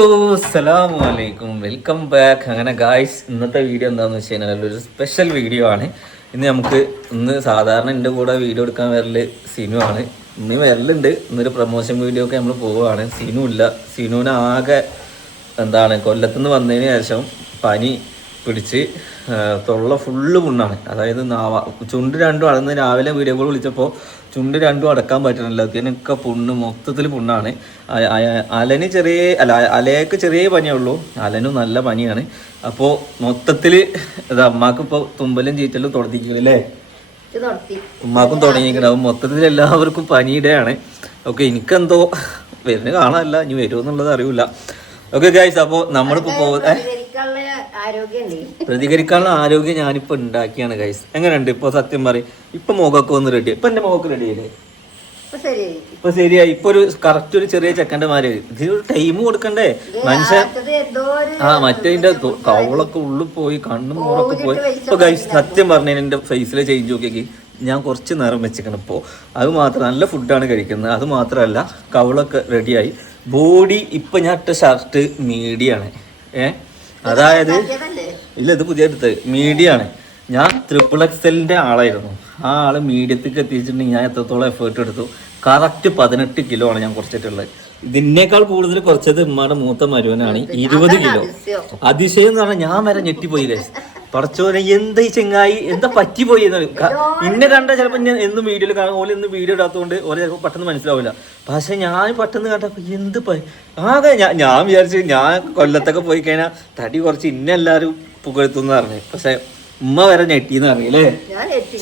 അസ്സലാമലൈക്കും, welcome back. അങ്ങനെ guys, ഇന്നത്തെ വീഡിയോ എന്താണെന്ന് വെച്ച് കഴിഞ്ഞാൽ ഒരു സ്പെഷ്യൽ വീഡിയോ ആണ്. ഇന്ന് സാധാരണ എൻ്റെ കൂടെ വീഡിയോ എടുക്കാൻ വരല് സിനു ആണ്. ഇന്ന് വരലുണ്ട്. ഇന്നൊരു പ്രൊമോഷൻ വീഡിയോ ഒക്കെ നമ്മൾ പോവുകയാണ്. സിനു ഇല്ല. സിനുവിന് ആകെ കൊല്ലത്തുനിന്ന് വന്നതിന് ശേഷം പനി പിടിച്ച് തൊള്ള ഫുള്ള് പുണ്ണാണ്. അതായത് ചുണ്ട് രണ്ടും അടന്ന് രാവിലെ വീഡിയോ കോൾ വിളിച്ചപ്പോൾ ചുണ്ട് രണ്ടും അടക്കാൻ പറ്റണില്ല. ഇതിനൊക്കെ പുണ്ണ് മൊത്തത്തിൽ പുണ്ണാണ്. അലയ്ക്ക് ചെറിയ പനിയുള്ളൂ, അലനും നല്ല പനിയാണ്. അപ്പോൾ മൊത്തത്തിൽ അമ്മക്ക് ഇപ്പോൾ തുമ്പലും ചീറ്റലും തുടങ്ങിക്കണല്ലേ, ഉമ്മാക്കും തുടങ്ങിയിരിക്കണം. മൊത്തത്തിൽ എല്ലാവർക്കും പനിയുടെയാണ്. ഓക്കെ, എനിക്കെന്തോ വരുന്ന കാണാനല്ല, ഇനി വരുമെന്നുള്ളത് അറിയില്ല. ഓക്കെ ഗൈസ്, അപ്പോൾ നമ്മളിപ്പോൾ പ്രതികരിക്കാനുള്ള ആരോഗ്യം ഞാനിപ്പോൾ ഉണ്ടാക്കിയാണ് ഗൈസ്. എങ്ങനെയുണ്ട് ഇപ്പോൾ? സത്യം പറയും, ഇപ്പൊ മുഖമൊക്കെ ഒന്ന് റെഡി. ഇപ്പൊ എന്റെ മുഖമൊക്കെ റെഡിയായില്ലേ? ഇപ്പൊ ശരിയായി. ഇപ്പൊ ഒരു കറക്റ്റ് ഒരു ചെറിയ ചെക്കൻ്റെ മാര്. ഇതിനൊരു ടൈം കൊടുക്കണ്ടേ മനുഷ്യൻ? മറ്റേ കവളൊക്കെ ഉള്ളിൽ പോയി, കണ്ണും മൂറൊക്കെ പോയി. ഇപ്പൊ ഗൈസ് സത്യം പറഞ്ഞ എന്റെ ഫേസിലെ ചേഞ്ച് നോക്കിയേക്ക് ഞാൻ കുറച്ച് നേരം വെച്ചിരിക്കണം. ഇപ്പോൾ അത് മാത്രം നല്ല ഫുഡാണ് കഴിക്കുന്നത്. അത് മാത്രമല്ല കവളൊക്കെ റെഡിയായി. ബോഡി ഇപ്പൊ ഞാൻ ഇട്ട ഷർട്ട് മീഡിയാണ്. അതായത് ഇല്ല, ഇത് പുതിയ എടുത്ത് മീഡിയാണ്. ഞാൻ XXL ആളായിരുന്നു. ആ ആള് മീഡിയത്തേക്ക് എത്തിച്ചിട്ടുണ്ടെങ്കിൽ ഞാൻ എത്രത്തോളം എഫേർട്ട് എടുത്തു. കറക്റ്റ് 18 കിലോ ആണ് ഞാൻ കുറച്ചിട്ടുള്ളത്. ഇതിനേക്കാൾ കൂടുതൽ കുറച്ചത് ഉമ്മയുടെ മൂത്ത മരുവനാണ്, 20 കിലോ. അതിശയം എന്ന് പറഞ്ഞാൽ ഞാൻ വരെ ഞെട്ടിപ്പോയില്ലേ. പറച്ചോനെ, എന്താ ഈ ചെങ്ങായി, എന്താ പറ്റിപ്പോയി എന്ന്. ഇന്നെ കണ്ട ചിലപ്പോൾ ഞാൻ എന്നും വീഡിയോയിൽ കാണാൻ, ഓലെ ഇന്ന് വീഡിയോ ഇടാത്തതുകൊണ്ട് ഓലെ ചിലപ്പോൾ പെട്ടെന്ന് മനസ്സിലാവില്ല. പക്ഷെ ഞാൻ പെട്ടെന്ന് കണ്ടപ്പോൾ എന്ത് ആകെ ഞാൻ വിചാരിച്ചു ഞാൻ കൊല്ലത്തൊക്കെ പോയി കഴിഞ്ഞാൽ തടി കുറച്ച് ഇന്നെല്ലാവരും പുകഴ്ത്തുന്ന് പറഞ്ഞു. പക്ഷെ ഉമ്മ വരെ ഞെട്ടിന്ന് അറിയില്ലേ.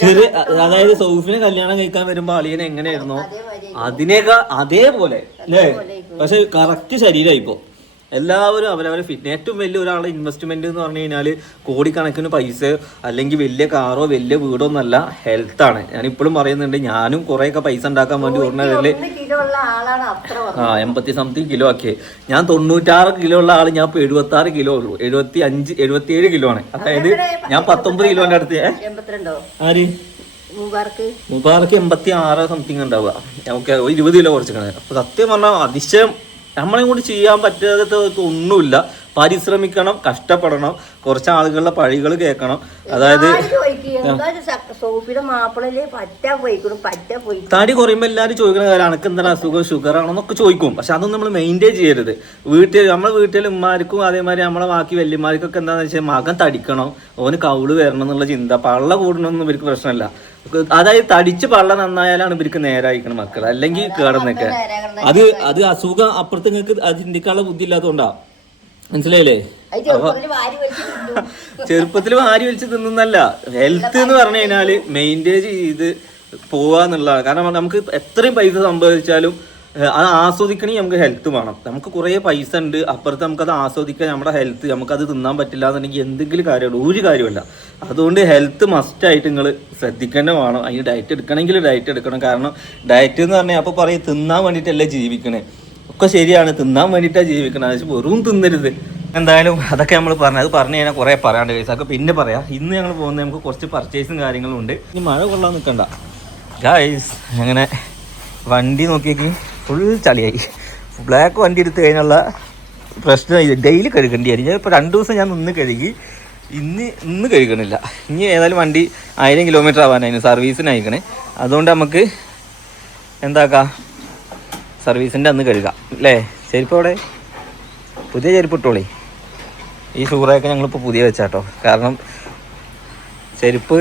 ചെറിയ അതായത് സൗഫിനെ കല്യാണം കഴിക്കാൻ വരുമ്പോ അളിയനെ എങ്ങനെയായിരുന്നോ അതിനേക്കാൾ അതേപോലെ അല്ലേ. പക്ഷെ കറക്റ്റ് ശരീരമായിപ്പോ. എല്ലാവരും അവരവരെ ഫിറ്റ്. ഏറ്റവും വലിയ ഒരാളെ ഇൻവെസ്റ്റ്മെന്റ് എന്ന് പറഞ്ഞു കഴിഞ്ഞാൽ കോടിക്കണക്കിന് പൈസ അല്ലെങ്കിൽ വലിയ കാറോ വലിയ വീടോ ഒന്നല്ല, ഹെൽത്താണ്. ഞാൻ ഇപ്പോഴും പറയുന്നുണ്ട്, ഞാനും കുറേയൊക്കെ പൈസ ഉണ്ടാക്കാൻ വേണ്ടി ഓർമ്മയില് 80 കിലോ ആക്കിയേ. ഞാൻ 96 കിലോ ഉള്ള ആള് ഞാൻ ഇപ്പൊ 76 കിലോ ഉള്ളൂ. 77 കിലോ ആണ്. അതായത് ഞാൻ 19 കിലോന്റെ അടുത്ത്. ആര്? മുബാറക്ക് 86 സംതിങ് ഉണ്ടാവുക. നമുക്ക് 20 കിലോ കുറച്ചിട്ടാണ്. അപ്പൊ സത്യം പറഞ്ഞാൽ അതിശയം. നമ്മളെ കൊണ്ട് ചെയ്യാൻ പറ്റാത്ത ഒന്നുമില്ല. പരിശ്രമിക്കണം, കഷ്ടപ്പെടണം, കുറച്ച് ആളുകളുടെ പഴികൾ കേൾക്കണം. അതായത് തടി കുറയുമ്പോൾ എല്ലാവരും ചോദിക്കുന്ന കാര്യം അനക്ക് എന്താണ് അസുഖം, ഷുഗർ ആണോ എന്നൊക്കെ ചോദിക്കും. പക്ഷെ അതൊന്നും നമ്മൾ മെയിൻറ്റെയിൻ ചെയ്യരുത്. നമ്മളെ വീട്ടിൽ ഉമ്മാർക്കും അതേമാതിരി നമ്മളെ ബാക്കി വല്യമാർക്കൊക്കെ എന്താണെന്ന് വെച്ചാൽ മകൻ തടിക്കണം, ഓന് കൗള് വരണം എന്നുള്ള ചിന്ത. പള്ള കൂടണമെന്നൊന്നും ഇവർക്ക് പ്രശ്നമല്ല. അതായത് തടിച്ച് പള്ള നന്നായാലാണ് ഇവർക്ക് നേരായിക്കണം മക്കൾ, അല്ലെങ്കിൽ കേടന്നൊക്കെ. അത് അസുഖം അപ്പുറത്ത് നിങ്ങൾക്ക് അത് ചിന്തിക്കാനുള്ള ബുദ്ധി ഇല്ലാത്തതുകൊണ്ടാ. മനസ്സിലായില്ലേ? ചെറുപ്പത്തിൽ വാരി വലിച്ച് തിന്നുന്നല്ല. ഹെൽത്ത് എന്ന് പറഞ്ഞു കഴിഞ്ഞാല് മെയിൻറ്റെയിൻ ചെയ്ത് പോവാന്നുള്ളതാണ്. കാരണം നമുക്ക് എത്രയും പൈസ സംഭവിച്ചാലും അത് ആസ്വദിക്കണമെങ്കിൽ നമുക്ക് ഹെൽത്ത് വേണം. നമുക്ക് കുറേ പൈസ ഉണ്ട്, അപ്പുറത്ത് നമുക്കത് ആസ്വദിക്കാൻ നമ്മുടെ ഹെൽത്ത്, നമുക്കത് തിന്നാൻ പറ്റില്ല എന്നുണ്ടെങ്കിൽ എന്തെങ്കിലും കാര്യമുള്ളൂ? ഒരു കാര്യമല്ല. അതുകൊണ്ട് ഹെൽത്ത് മസ്റ്റായിട്ട് നിങ്ങൾ ശ്രദ്ധിക്കേണ്ട വേണം. അതിന് ഡയറ്റ് എടുക്കണമെങ്കിൽ ഡയറ്റ് എടുക്കണം. കാരണം ഡയറ്റ് എന്ന് പറഞ്ഞാൽ അപ്പോൾ പറയും തിന്നാൻ വേണ്ടിയിട്ടല്ലേ ജീവിക്കണേ. ഒക്കെ ശരിയാണ്, തിന്നാൻ വേണ്ടിയിട്ടാണ് ജീവിക്കണം. പക്ഷെ വെറും തിന്നരുത്. എന്തായാലും അതൊക്കെ നമ്മൾ അത് പറഞ്ഞു കഴിഞ്ഞാൽ കുറേ പറയാണ്ട് ഗൈസ്. അതൊക്കെ പിന്നെ പറയാം. ഇന്ന് ഞങ്ങൾ പോകുന്നത് നമുക്ക് കുറച്ച് പർച്ചേസും കാര്യങ്ങളും ഉണ്ട്. ഇനി മഴ കൊള്ളാൻ നിൽക്കണ്ട ഗൈസ്. അങ്ങനെ വണ്ടി നോക്കിയേക്ക് ഫുൾ ചളിയായി. ബ്ലാക്ക് വണ്ടി എടുത്ത് കഴിഞ്ഞുള്ള പ്രശ്നം ഡെയിലി കഴുകേണ്ടി ആയിരിക്കും. ഞാൻ ഇപ്പോൾ 2 ദിവസം ഞാൻ നിന്ന് കഴുകി, ഇന്ന് കഴുകണില്ല. ഇനി ഏതായാലും വണ്ടി 1000 കിലോമീറ്റർ ആവാനായിരുന്നു, സർവീസിന് അയക്കണേ. അതുകൊണ്ട് നമുക്ക് എന്താക്കാം, സർവീസിൻ്റെ അന്ന് കഴുകാം അല്ലേ. ചെരുപ്പ് അവിടെ പുതിയ ചെരുപ്പ് ഇട്ടോളേ. ഈ ഷൂറൊക്കെ ഞങ്ങളിപ്പോൾ പുതിയ വെച്ചാട്ടോ. കാരണം ചെരുപ്പ്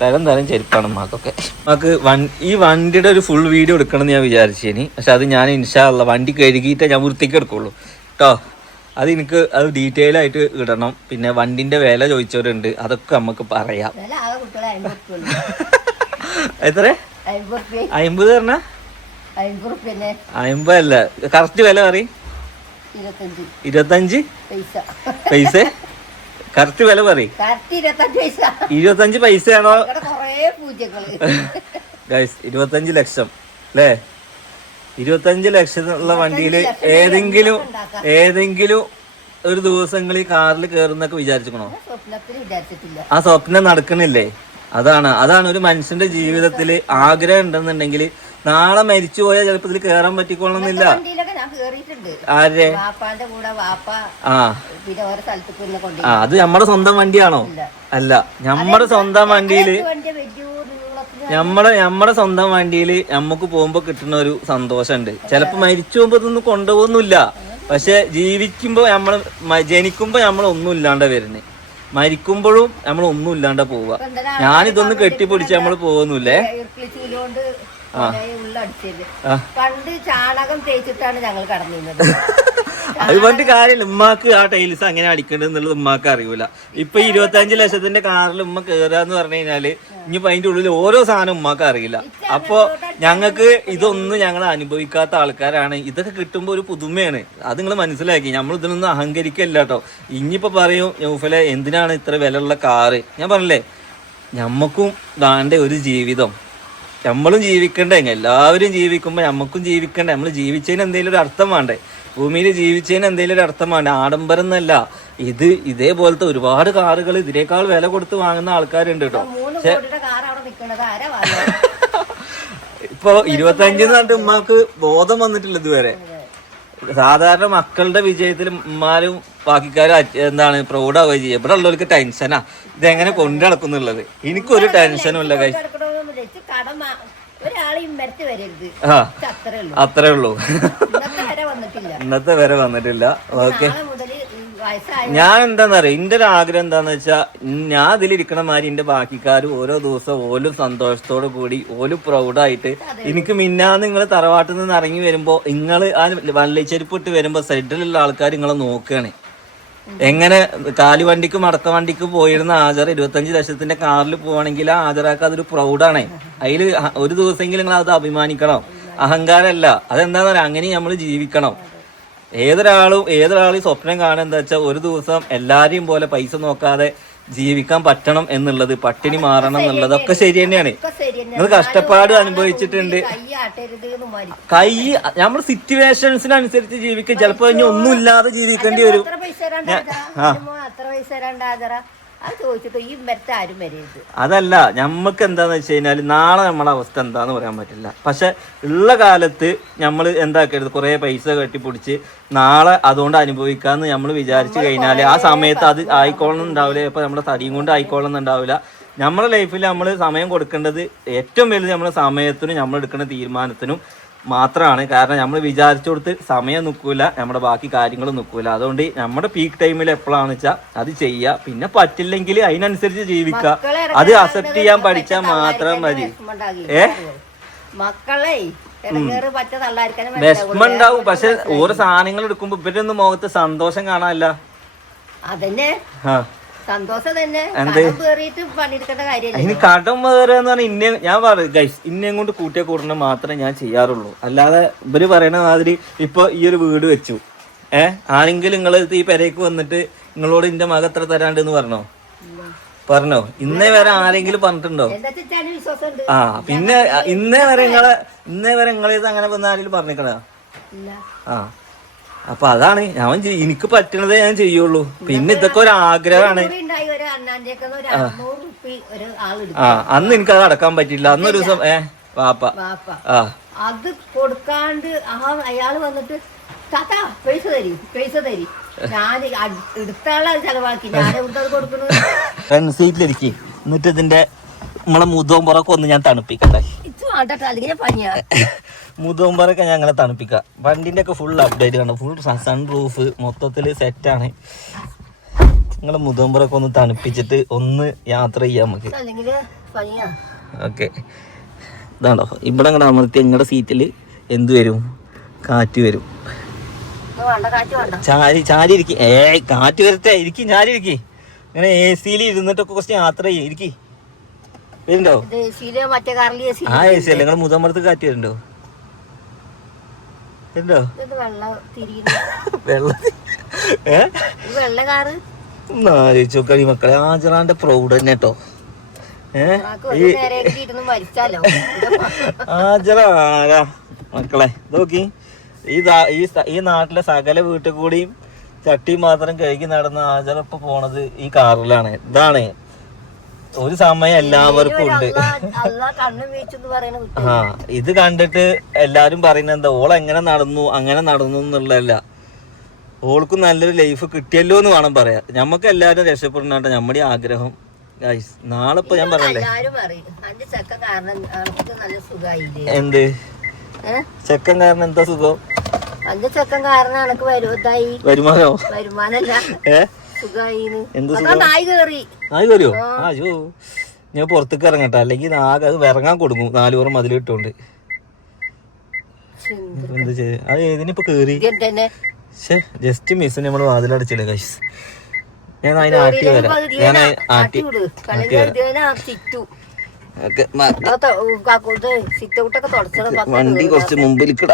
തരം ചെരുപ്പാണ് മാക്കൊക്കെ. നമുക്ക് ഈ വണ്ടിയുടെ ഒരു ഫുൾ വീഡിയോ എടുക്കണമെന്ന് ഞാൻ വിചാരിച്ചേനി. പക്ഷെ അത് ഞാൻ ഇൻഷാ അല്ലാ വണ്ടി കഴുകിയിട്ടേ ഞാൻ വൃത്തിക്ക് എടുക്കുള്ളൂ കേട്ടോ. അത് ഡീറ്റെയിൽ ആയിട്ട് ഇടണം. പിന്നെ വണ്ടിന്റെ വില ചോദിച്ചവരുണ്ട്, അതൊക്കെ നമുക്ക് പറയാം. എത്ര? 50 പറഞ്ഞ 50 അല്ല, കറക്റ്റ് വില പറയും. 25 പൈസ കറക്റ്റ് വില പറയും. 25 പൈസയാണോ ഗൈസ്? 25 ലക്ഷം അല്ലേ? 25 ലക്ഷമുള്ള വണ്ടിയിൽ ഏതെങ്കിലും ഒരു ദിവസങ്ങളിൽ കാറിൽ കയറുന്നൊക്കെ വിചാരിച്ചിക്കണോ? ആ സ്വപ്നം നടക്കണില്ലേ? അതാണ് ഒരു മനുഷ്യന്റെ ജീവിതത്തിൽ ആഗ്രഹം ഉണ്ടെന്നുണ്ടെങ്കിൽ നാളെ മരിച്ചു പോയാൽ ചിലപ്പോ ഇതിൽ കേറാൻ പറ്റിക്കൊള്ളുന്നില്ല. ആരെ? അത് നമ്മുടെ സ്വന്തം വണ്ടിയാണോ? അല്ല, നമ്മുടെ സ്വന്തം വണ്ടിയില് നമ്മുടെ സ്വന്തം വണ്ടിയിൽ നമുക്ക് പോകുമ്പോ കിട്ടുന്ന ഒരു സന്തോഷമുണ്ട്. ചിലപ്പോ മരിച്ചു പോകുമ്പോ ഇതൊന്നും കൊണ്ടുപോകുന്നില്ല. പക്ഷെ ജീവിക്കുമ്പോ ജനിക്കുമ്പോ നമ്മൾ ഒന്നും ഇല്ലാണ്ട വരുന്നേ, മരിക്കുമ്പോഴും നമ്മൾ ഒന്നും ഇല്ലാണ്ട പോവുക. ഞാനിതൊന്നും കെട്ടിപ്പിടിച്ച് നമ്മൾ പോകുന്നില്ലേ. പണ്ട് ചാണകം തേച്ചിട്ടാണ് ഞങ്ങൾ കടന്നിരുന്നത്. അത് പറഞ്ഞിട്ട് കാര്യമില്ല. ഉമ്മാക്ക് ആ ടൈൽസ് അങ്ങനെ അടിക്കേണ്ടത് എന്നുള്ളത് ഉമ്മാക്ക് അറിയൂല. ഇപ്പൊ 25 ലക്ഷത്തിന്റെ കാറിൽ ഉമ്മ കേറാന്ന് പറഞ്ഞു കഴിഞ്ഞാല് ഇനിയിപ്പോ അതിന്റെ ഉള്ളിൽ ഓരോ സാധനം ഉമ്മാക്ക് അറിയില്ല. അപ്പൊ ഞങ്ങൾക്ക് ഇതൊന്നും ഞങ്ങൾ അനുഭവിക്കാത്ത ആൾക്കാരാണ്. ഇതൊക്കെ കിട്ടുമ്പോ ഒരു പുതുമയാണ്. അത് നിങ്ങൾ മനസ്സിലാക്കി. നമ്മൾ ഇതിനൊന്നും അഹങ്കരിക്കല്ല കേട്ടോ. ഇനിയിപ്പോ പറയും നൗഫലെ എന്തിനാണ് ഇത്ര വിലയുള്ള കാറ്? ഞാൻ പറഞ്ഞില്ലേ, ഞമ്മക്കും ദാണ്ട ഒരു ജീവിതം, നമ്മളും ജീവിക്കണ്ടേ. എല്ലാവരും ജീവിക്കുമ്പോ നമ്മക്കും ജീവിക്കണ്ടേ. നമ്മൾ ജീവിച്ചതിന് എന്തെങ്കിലും ഒരു അർത്ഥം വേണ്ടേ? ഭൂമിയിൽ ജീവിച്ചതിന് എന്തെങ്കിലും ഒരു അർത്ഥം വേണ്ടേ? ആഡംബരം എന്നല്ല. ഇതേപോലത്തെ ഒരുപാട് കാറുകൾ ഇതിനേക്കാൾ വില കൊടുത്ത് വാങ്ങുന്ന ആൾക്കാരുണ്ട് കേട്ടോ. ഇപ്പൊ 25 പറഞ്ഞിട്ട് ഉമ്മാക്ക് ബോധം വന്നിട്ടില്ല ഇതുവരെ. സാധാരണ മക്കളുടെ വിജയത്തിൽ ഉമ്മാരും ബാക്കിക്കാരും എന്താണ് പ്രൗഡാവുക ചെയ്യുക. ഇവിടെ ഉള്ളവർക്ക് ടെൻഷനാ ഇതെങ്ങനെ കൊണ്ടു നടക്കുന്നുള്ളത്. എനിക്കൊരു ടെൻഷനും ഇല്ല. അത്രേ ഉള്ളൂ. ഇന്നത്തെ വരെ വന്നിട്ടില്ല. ഓക്കെ, ഞാൻ എന്താന്നറിയാം, എന്റെ ഒരു ആഗ്രഹം എന്താന്ന് വെച്ചാൽ ഞാൻ ഇതിലിരിക്കണ മാതിരി എന്റെ ബാക്കിക്കാരും ഓരോ ദിവസം ഓലും സന്തോഷത്തോടു കൂടി ഓലും പ്രൗഡായിട്ട് എനിക്ക് മിന്നാന്ന് നിങ്ങൾ തറവാട്ടിൽ നിന്ന് ഇറങ്ങി വരുമ്പോ നിങ്ങൾ ആ വള്ളിച്ചെരുപ്പ് ഇട്ട് വരുമ്പോ സൈഡിലുള്ള ആൾക്കാർ നിങ്ങളെ നോക്കുകയാണ്. എങ്ങനെ കാലുവണ്ടിക്ക് മടക്ക വണ്ടിക്ക് പോയിരുന്ന ആചാർ 25 ലക്ഷത്തിന്റെ കാറിൽ പോവാണെങ്കിൽ ആ ആചാറാക്ക് അതൊരു പ്രൗഡാണ്. അതിൽ ഒരു ദിവസമെങ്കിലും നിങ്ങൾ അത് അഭിമാനിക്കണം. അഹങ്കാരമല്ല. അതെന്താന്ന് പറയാ, അങ്ങനെ നമ്മൾ ജീവിക്കണം. ഏതൊരാളും സ്വപ്നം കാണുക എന്താ വെച്ചാൽ ഒരു ദിവസം എല്ലാരെയും പോലെ പൈസ നോക്കാതെ ജീവിക്കാൻ പറ്റണം എന്നുള്ളത്, പട്ടിണി മാറണം എന്നുള്ളതൊക്കെ ശരി തന്നെയാണ്. നിങ്ങൾ കഷ്ടപ്പാട് അനുഭവിച്ചിട്ടുണ്ട്. കൈ നമ്മൾ സിറ്റുവേഷൻസിനനുസരിച്ച് ജീവിക്കും. ചിലപ്പോ ഇനി ഒന്നും ഇല്ലാതെ ജീവിക്കേണ്ടി വരും. അതല്ല, നമ്മക്ക് എന്താന്ന് വെച്ച് കഴിഞ്ഞാല് നാളെ നമ്മളെ അവസ്ഥ എന്താന്ന് പറയാൻ പറ്റില്ല. പക്ഷെ ഉള്ള കാലത്ത് നമ്മൾ എന്താക്കരുത്, കുറെ പൈസ കെട്ടിപ്പിടിച്ച് നാളെ അതുകൊണ്ട് അനുഭവിക്കാന്ന് നമ്മൾ വിചാരിച്ചു കഴിഞ്ഞാല് ആ സമയത്ത് അത് ആയിക്കോളന്നുണ്ടാവില്ല. ഇപ്പൊ നമ്മുടെ തടിയും കൊണ്ട് ആയിക്കോളന്നുണ്ടാവില്ല. നമ്മുടെ ലൈഫിൽ നമ്മൾ സമയം കൊടുക്കേണ്ടത് ഏറ്റവും വലുത് നമ്മുടെ സമയത്തിനും നമ്മൾ എടുക്കുന്ന തീരുമാനത്തിനും മാത്രമാണ്. കാരണം നമ്മൾ വിചാരിച്ചു കൊടുത്ത് സമയം നിൽക്കൂല, നമ്മുടെ ബാക്കി കാര്യങ്ങൾ നിൽക്കൂല. അതുകൊണ്ട് നമ്മുടെ പീക്ക് ടൈമിൽ എപ്പോഴാണെന്ന് വെച്ചാൽ അത് ചെയ്യുക. പിന്നെ പറ്റില്ലെങ്കിൽ അതിനനുസരിച്ച് ജീവിക്കുക. അത് അക്സെപ്റ്റ് ചെയ്യാൻ പഠിച്ചാൽ മാത്രം മതി. വിഷമം ഉണ്ടാവും. പക്ഷെ ഓരോ സാധനങ്ങൾ എടുക്കുമ്പോ ഇവരൊന്നും മുഖത്ത് സന്തോഷം കാണാനല്ല. അതന്നെ സന്തോഷം തന്നെ. ഇനി കടം വേറെന്ന് പറഞ്ഞാൽ ഞാൻ പറയും ഗൈസ്, ഇന്നേം കൊണ്ട് കൂട്ടിയ കൂടണ മാത്രമേ ഞാൻ ചെയ്യാറുള്ളൂ. അല്ലാതെ ഇവര് പറയണ മാതിരി ഇപ്പൊ ഈ ഒരു വീട് വെച്ചു, ആരെങ്കിലും നിങ്ങൾ ഈ പെരേക്ക് വന്നിട്ട് നിങ്ങളോട് ഇന്റെ മക എത്ര തരാണ്ടെന്ന് പറഞ്ഞോ? ഇന്നേ വരെ ആരെങ്കിലും പറഞ്ഞിട്ടുണ്ടോ? ആ, പിന്നെ ഇന്നേ വരെ നിങ്ങളേത് അങ്ങനെ വന്ന ആരെങ്കിലും പറഞ്ഞിക്കണ? ആ, അപ്പൊ അതാണ് എനിക്ക് പറ്റണതേ ഞാൻ ചെയ്യുള്ളൂ. പിന്നെ ഇതൊക്കെ ഒരു ആഗ്രഹമാണ്. അന്ന് എനിക്കത് അടക്കാൻ പറ്റില്ല. അന്നൊരു ദിവസം വാപ്പ അത് കൊടുക്കാണ്ട് അയാള് വന്നിട്ട് പൈസ തരി ഞാൻ എടുത്താളെ ചെലവാക്കി ഞാനെവിടുത്തത് കൊടുക്കുന്നത്. ഫ്രണ്ട് സീറ്റിലിരിക്കും. എന്നിട്ട് ഇതിന്റെ നമ്മളെ മുതോമ്പറൊക്കെ ഒന്ന് ഞാൻ തണുപ്പിക്കട്ടെ. മുതോമ്പറൊക്കെ ഞങ്ങളെ തണുപ്പിക്കാം. വണ്ടിന്റെ ഒക്കെ ഫുൾ അപ്ഡേറ്റ് ആണ്. ഫുൾ സൺ റൂഫ് മൊത്തത്തില് സെറ്റാണ്. നിങ്ങളെ മുതോമ്പറൊക്കെ ഒന്ന് തണുപ്പിച്ചിട്ട് ഒന്ന് യാത്ര ചെയ്യാം നമുക്ക്. ഓക്കെ, ഇതാണോ ഇവിടെ അങ്ങോട്ട് അമർത്തി നിങ്ങളുടെ സീറ്റിൽ എന്ത് വരും? കാറ്റ് വരും. ചാരി ഇരിക്കും. കാറ്റ് വരട്ടെ. ഇരിക്കും, ചാരി ഇരിക്കും. ഇങ്ങനെ AC ഇരുന്നിട്ടൊക്കെ കുറച്ച് യാത്ര ചെയ്യും. ഇരിക്കും. വരുന്നുണ്ടോ? ആ AC അല്ലേ നിങ്ങളുടെ മുതമ്പറത്ത് കാറ്റ് വരുന്നുണ്ടോ? വരുന്നുണ്ടോ? ആലോചിച്ചോക്കടി മക്കളെ, ആജറാന്റെ പ്രൗഡ് തന്നെ കേട്ടോ. ആജറ ആരാ മക്കളെ? നോക്കി, ഈ നാട്ടിലെ സകല വീട്ടിൽ കൂടിയും ചട്ടി മാത്രം കഴുകി നടന്ന ആജറ ഇപ്പൊ പോണത് ഈ കാറിലാണ്. ഇതാണ് ഒരു സമയം എല്ലാവർക്കും ഉണ്ട്. ആ ഇത് കണ്ടിട്ട് എല്ലാരും പറയുന്നത് എന്താ, ഓൾ എങ്ങനെ നടന്നു അങ്ങനെ നടന്നു എന്നുള്ളതല്ല, ഓൾക്കും നല്ലൊരു ലൈഫ് കിട്ടിയല്ലോ എന്ന് വേണം പറയാം. ഞമ്മക്ക് എല്ലാരും രക്ഷപ്പെടണ നമ്മുടെ ആഗ്രഹം. നാളെ ഇപ്പൊ ഞാൻ പറഞ്ഞല്ലേ എന്ത് ചെക്കൻ കാരണം എന്താ സുഖം, വരുമാനോ എന്ത് സുഖം, നായി കയറിയോ? അയ്യോ ഞാൻ പുറത്തേക്ക് ഇറങ്ങട്ടെ, അല്ലെങ്കിൽ ആകെ അത് വിറങ്ങാൻ കൊടുക്കും 4 ഓറം മതിലിട്ടോണ്ട്. എന്ത് ചെയ്യ അത് ഏതിനിപ്പോ കേറി ജസ്റ്റ് മിസ് നമ്മള് വാതിലടച്ചില്ലേ ഗൈസ്. ഞാൻ അതിനെ ആട്ടി വരാം, ഞാൻ ആട്ടി വണ്ടി കുറച്ച് മുമ്പിലിക്കട.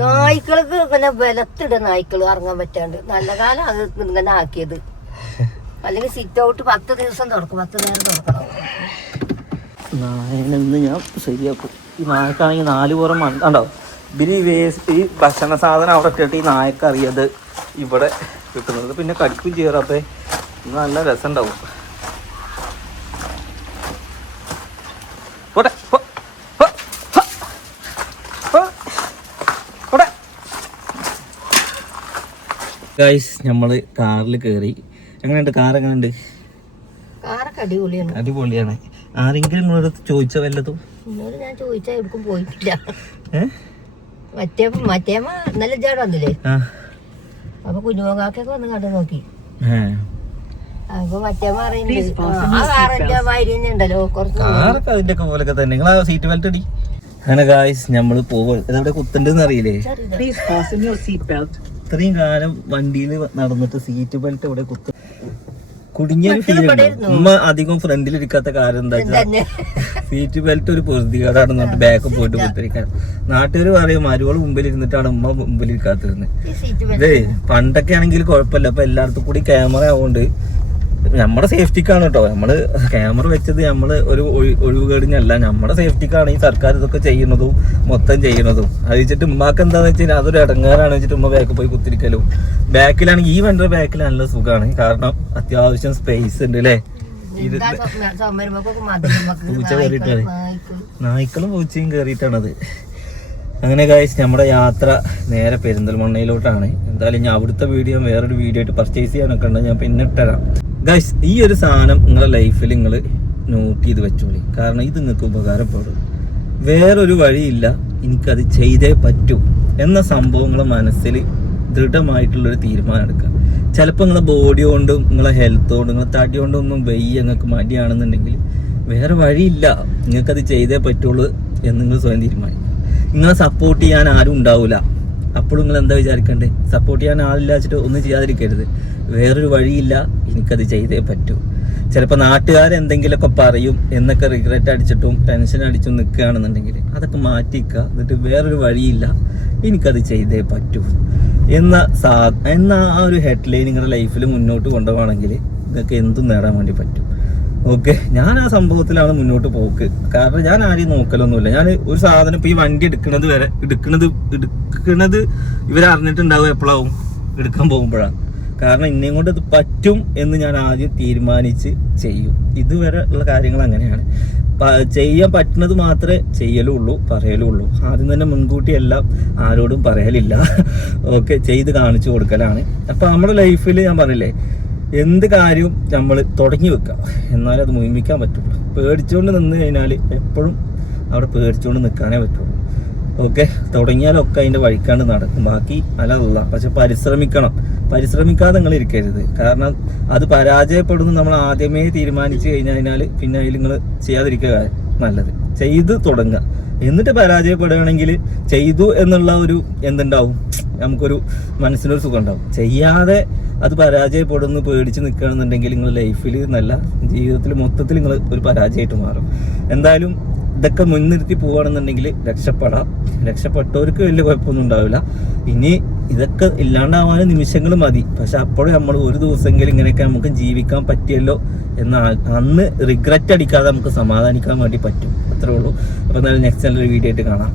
നായ്ക്കൾക്ക് പിന്നെ ബലത്തിട നായ്ക്കള് ഇറങ്ങാൻ പറ്റാണ്ട് നല്ല കാലം അത് ഇങ്ങനെ ആക്കിയത്. അല്ലെങ്കിൽ സിറ്റ് ഔട്ട് 10 ദിവസം തുറക്കും, 10 നേരം തുറക്കണം. നായനെന്ന് ഞാൻ ശരിയാക്കും. ഈ നായക്കാണെങ്കിൽ 4 പുറം മണ്ടോ ഇവര് വേസ്റ്റ് ഈ ഭക്ഷണ സാധനം അവിടെ ഇട്ടിട്ട് ഈ നായക്ക് അറിയാത് ഇവിടെ കിട്ടുന്നത്. പിന്നെ കടിക്കും ചെയ്യാറപ്പേ നല്ല രസം ഉണ്ടാവും. ഗൈസ് നമ്മള് കാറിൽ കയറി. എങ്ങനെയുണ്ട് കാർ? എങ്ങനെയുണ്ട്? അടിപൊളിയാണ്. ആരെങ്കിലും നിങ്ങളോട് ചോദിച്ച വല്ലതും? ഞാൻ ചോദിച്ചാ എവിടേക്കും പോയിട്ടില്ല. മറ്റേമ്മ ഇന്നലെ ജാട് വന്നില്ലേ, അപ്പൊ കുഞ്ഞുമോക്കാക്കൊക്കെ വന്ന് കണ്ടു നോക്കി. അപ്പൊ മറ്റേമ്മ പറയുന്നുണ്ടല്ലോ കാറൊക്കെ അതിന്റെ ഒക്കെ പോലൊക്കെ തന്നെ. നിങ്ങൾ സീറ്റ് ബെൽറ്റ് അടി. അങ്ങനെ ഗായ്സ് നമ്മള് പോവാ. ഇതെവിടെ കുത്തുണ്ടെന്ന് അറിയില്ലേ? ഇത്രയും കാലം വണ്ടിയിൽ നടന്നിട്ട് സീറ്റ് ബെൽറ്റ് ഇവിടെ കുത്ത കുടുങ്ങിയൊരു ഫീൽ ഉണ്ട്. ഉമ്മ അധികം ഫ്രണ്ടിലിരിക്കാത്ത കാര്യം എന്താ വെച്ചാൽ സീറ്റ് ബെൽറ്റ് ഒരു പൊറുതികേടാണെന്ന് പറഞ്ഞിട്ട് ബാക്ക് പോയിട്ട് കുത്തിരിക്കാൻ. നാട്ടുകാർ പറയും മരുവള് മുമ്പിൽ ഇരുന്നിട്ടാണ് ഉമ്മ മുമ്പിലിരിക്കാത്തിരുന്നത്. ഇതേ പണ്ടൊക്കെ ആണെങ്കിൽ കുഴപ്പമില്ല, അപ്പൊ എല്ലായിടത്തും കൂടി ക്യാമറ ആവുകൊണ്ട് നമ്മുടെ സേഫ്റ്റിക്കാണ് കേട്ടോ. നമ്മള് ക്യാമറ വെച്ചത് നമ്മള് ഒരു ഒഴിവുകേടിഞ്ഞല്ല, നമ്മുടെ സേഫ്റ്റിക്കാണ് ഈ സർക്കാർ ഇതൊക്കെ ചെയ്യുന്നതും മൊത്തം ചെയ്യുന്നതും. അത് വെച്ചിട്ട് ഉമ്മാക്ക് എന്താന്ന് വെച്ചാൽ അതൊരു ഇടങ്ങാറാണ് വെച്ചിട്ട് ഉമ്മ ബാക്ക് പോയി കുത്തിരിക്കലും. ബാക്കിലാണെങ്കിൽ ഈ വണ്ടിയുടെ ബാക്കിൽ നല്ല സുഖമാണ്, കാരണം അത്യാവശ്യം സ്പേസ് ഉണ്ട് അല്ലേ. പൂച്ച കയറിയിട്ടാണ്, നായ്ക്കളും പൂച്ചയും കയറിയിട്ടാണത്. അങ്ങനെ ഗൈസ് നമ്മുടെ യാത്ര നേരെ പെരിന്തൽമണ്ണയിലോട്ടാണ്. എന്തായാലും ഞാൻ അവിടുത്തെ വീഡിയോ വേറൊരു വീഡിയോ ആയിട്ട് പർച്ചേസ് ചെയ്യാനൊക്കെ ഉണ്ട്, ഞാൻ പിന്നെ ഇട്ടരാം. ഗൈസ് ഈ ഒരു സാധനം നിങ്ങളുടെ ലൈഫിൽ നിങ്ങൾ നോട്ട് ചെയ്ത് വെച്ചോളി, കാരണം ഇത് നിങ്ങൾക്ക് ഉപകാരപ്പെടും. വേറൊരു വഴിയില്ല, എനിക്കത് ചെയ്തേ പറ്റൂ എന്ന സംഭവങ്ങളെ മനസ്സിൽ ദൃഢമായിട്ടുള്ളൊരു തീരുമാനം എടുക്കുക. ചിലപ്പോൾ നിങ്ങളെ ബോഡി കൊണ്ടും നിങ്ങളെ ഹെൽത്ത് കൊണ്ടും നിങ്ങളെ തടി കൊണ്ടും ഒന്നും വെയ്യ നിങ്ങൾക്ക് മടിയാണെന്നുണ്ടെങ്കിൽ വേറെ വഴിയില്ല, നിങ്ങൾക്കത് ചെയ്തേ പറ്റുള്ളൂ എന്ന് നിങ്ങൾ സ്വയം തീരുമാനിക്കുക. നിങ്ങളെ സപ്പോർട്ട് ചെയ്യാൻ ആരും ഉണ്ടാവില്ല, അപ്പോൾ നിങ്ങൾ എന്താ വിചാരിക്കണ്ടേ? സപ്പോർട്ട് ചെയ്യാൻ ആളില്ല വെച്ചിട്ട് ഒന്നും ചെയ്യാതിരിക്കരുത്. വേറൊരു വഴിയില്ല, എനിക്കത് ചെയ്തേ പറ്റൂ. ചിലപ്പോൾ നാട്ടുകാരെന്തെങ്കിലുമൊക്കെ പറയും എന്നൊക്കെ റിഗ്രറ്റ് അടിച്ചിട്ടും ടെൻഷൻ അടിച്ചും നിൽക്കുകയാണെന്നുണ്ടെങ്കിൽ അതൊക്കെ മാറ്റിക്കുക. എന്നിട്ട് വേറൊരു വഴിയില്ല, എനിക്കത് ചെയ്തേ പറ്റൂ എന്ന ആ ഒരു ഹെഡ്ലൈൻ നിങ്ങളുടെ ലൈഫിൽ മുന്നോട്ട് കൊണ്ടുപോകണമെങ്കിൽ നിങ്ങൾക്ക് എന്തും നേടാൻ വേണ്ടി പറ്റും. ഓക്കെ, ഞാൻ ആ സംഭവത്തിലാണ് മുന്നോട്ട് പോക്ക്. കാരണം ഞാൻ ആരെയും നോക്കലൊന്നുമില്ല. ഞാൻ ഒരു സാധനം ഇപ്പൊ ഈ വണ്ടി എടുക്കണത് ഇവരറിഞ്ഞിട്ടുണ്ടാവും എപ്പോഴാവും എടുക്കാൻ പോകുമ്പോഴാണ്. കാരണം ഇന്നേം കൊണ്ട് ഇത് പറ്റും എന്ന് ഞാൻ ആദ്യം തീരുമാനിച്ച് ചെയ്യും. ഇതുവരെ ഉള്ള കാര്യങ്ങൾ അങ്ങനെയാണ്. ചെയ്യാൻ പറ്റുന്നത് മാത്രമേ ചെയ്യലുള്ളൂ, പറയലുള്ളൂ. ആദ്യം തന്നെ മുൻകൂട്ടി എല്ലാം ആരോടും പറയലില്ല. ഓക്കെ, ചെയ്ത് കാണിച്ചു കൊടുക്കലാണ്. അപ്പൊ നമ്മുടെ ലൈഫിൽ ഞാൻ പറഞ്ഞില്ലേ, എന്ത് കാര്യവും നമ്മൾ തുടങ്ങി വെക്കാം, എന്നാലും അത് മുഴുമിക്കാൻ പറ്റുള്ളൂ. പേടിച്ചുകൊണ്ട് നിന്ന് കഴിഞ്ഞാൽ എപ്പോഴും അവിടെ പേടിച്ചുകൊണ്ട് നിൽക്കാനേ പറ്റുള്ളൂ. ഓക്കെ, തുടങ്ങിയാലൊക്കെ അതിൻ്റെ വഴിക്കാണ്ട് നടക്കും, ബാക്കി അല്ല. പക്ഷെ പരിശ്രമിക്കാതെ നിങ്ങൾ ഇരിക്കരുത്. കാരണം അത് പരാജയപ്പെടുന്നു നമ്മൾ ആദ്യമേ തീരുമാനിച്ചു കഴിഞ്ഞാൽ പിന്നെ അതിൽ നിങ്ങൾ ചെയ്യാതിരിക്കുക നല്ലത്. ചെയ്ത് തുടങ്ങുക, എന്നിട്ട് പരാജയപ്പെടുകയാണെങ്കിൽ ചെയ്തു എന്നുള്ള ഒരു എന്തുണ്ടാവും, നമുക്കൊരു മനസ്സിനൊരു സുഖം ഉണ്ടാവും. ചെയ്യാതെ അത് പരാജയപ്പെടുന്നു പേടിച്ച് നിൽക്കുകയാണെന്നുണ്ടെങ്കിൽ നിങ്ങൾ ലൈഫിൽ നല്ല ജീവിതത്തിൽ മൊത്തത്തിൽ നിങ്ങൾ ഒരു പരാജയമായിട്ട് മാറും. എന്തായാലും ഇതൊക്കെ മുൻനിർത്തി പോവുകയാണെന്നുണ്ടെങ്കിൽ രക്ഷപ്പെട്ടവർക്ക് വലിയ കുഴപ്പമൊന്നും ഉണ്ടാവില്ല. ഇനി ഇതൊക്കെ ഇല്ലാണ്ടാവാനും നിമിഷങ്ങൾ മതി. പക്ഷെ അപ്പോഴും നമ്മൾ ഒരു ദിവസമെങ്കിലും ഇങ്ങനെയൊക്കെ നമുക്ക് ജീവിക്കാൻ പറ്റിയല്ലോ എന്ന അന്ന് റിഗ്രറ്റ് അടിക്കാതെ നമുക്ക് സമാധാനിക്കാൻ വേണ്ടി പറ്റും. അത്രേ ഉള്ളൂ. അപ്പോൾ എന്തായാലും നെക്സ്റ്റ് നല്ലൊരു വീഡിയോ ആയിട്ട് കാണാം.